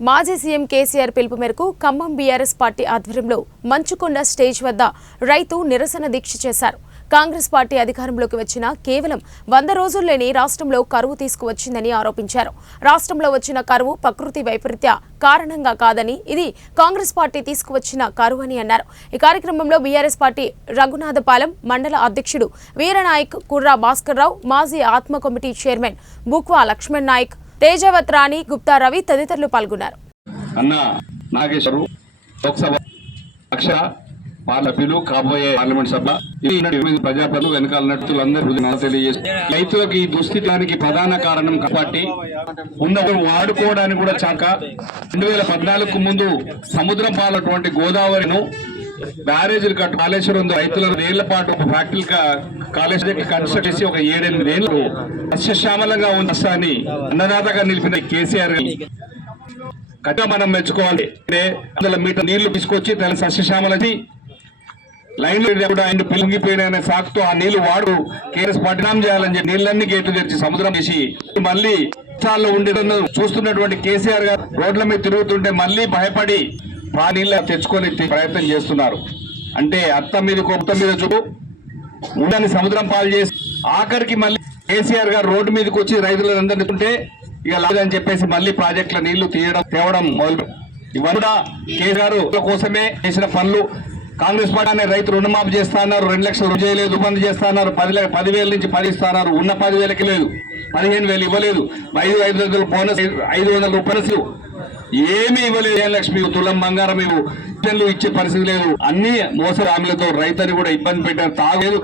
మాజీ సీఎం కేసీఆర్ పిలుపు మేరకు ఖమ్మం బీఆర్ఎస్ పార్టీ ఆధ్వర్యంలో మంచుకొండ స్టేజ్ వద్ద రైతు నిరసన దీక్ష చేశారు. కాంగ్రెస్ పార్టీ అధికారంలోకి వచ్చిన కేవలం 100 రోజుల్లోనే రాష్ట్రంలో కరువు తీసుకువచ్చిందని ఆరోపించారు. రాష్ట్రంలో వచ్చిన కరువు ప్రకృతి వైపరీత్య కారణంగా కాదని ఇది కాంగ్రెస్ పార్టీ తీసుకువచ్చిన కరువు అని అన్నారు. ఈ కార్యక్రమంలో బీఆర్ఎస్ పార్టీ రఘునాథపాలెం మండల అధ్యక్షుడు వీరనాయక్ కుర్రా భాస్కర్ రావు, మాజీ ఆత్మ కమిటీ చైర్మన్ బుక్వా లక్ష్మణ్ నాయక్, తేజవత్ రాణి, గుప్తా రవి తదితరులు పాల్గొన్నారు. కాబోయే పార్లమెంట్ సభ ప్రజాప్రతినిధులు వెనకాల నటులందరూ రైతులకు ఈ దుస్థితికి ప్రధాన కారణం కాబట్టి ఉన్నప్పుడు వాడుకోవడానికి కూడా చాక 2014కు ముందు సముద్రం పాలటువంటి గోదావరిను బ్యారేజీలు కట్టు కాళేశ్వరం రైతుల ఏళ్ల పాటు ఒక ఫ్యాక్టరీ కాళేశ్వరం కన్స్ట్రక్ట్ చేసి ఒక 7-8 ఏళ్లు సస్యశ్యామలంగా ఉన్న రాష్ట్రాన్ని అన్నదాతగా నిలిపిన కేసీఆర్ కట్ట మనం మెచ్చుకోవాలి. 100 మీటర్ నీళ్లు తీసుకొచ్చి తన సస్యశ్యామలది లైన్లు కూడా ఆయన పిలిగిపోయిన సాకుతో ఆ నీళ్లు వాడు కేఎస్ పట్టణం చేయాలని చెప్పి నీళ్ళన్ని గేట్లు తెచ్చి సముద్రం చేసి మళ్ళీ రాష్ట్రాల్లో ఉండే చూస్తున్నటువంటి కేసీఆర్ గారు రోడ్ల మీద తిరుగుతుంటే మళ్ళీ భయపడి ఆ నీళ్ళ తెచ్చుకొని ప్రయత్నం చేస్తున్నారు. అంటే అత్త మీద కొత్త మీద చూడు ఉండని సముద్రం పాలు చేసి ఆఖరికి మళ్ళీ కేసీఆర్ గారు రోడ్డు మీదకి వచ్చి రైతులందరినీ ఉంటే ఇక లేదని చెప్పేసి మళ్ళీ ప్రాజెక్టుల నీళ్లు తేవడం మొదలు. ఇవన్నీ కూడా కేసీఆర్ కోసమే చేసిన పనులు. కాంగ్రెస్ పార్టీ రైతు రుణమాఫీ చేస్తా అన్నారు, 2 లక్షలు చేయలేదు, బంద్ చేస్తా అన్నారు, 10,000 నుంచి 10 ఇస్తా అన్నారు. ఉన్న 10,000కి లేదు, 15,000 ఇవ్వలేదు, 500 బోనస్, 500 రూపాయలు ఏమీ ఇవ్వలేదు. 1 లక్ష మీకు తులం బంగారం ఇచ్చే పరిస్థితి లేదు. అన్ని మోస హామీలతో రైతుని కూడా ఇబ్బంది పెట్టారు. తాగలేదు.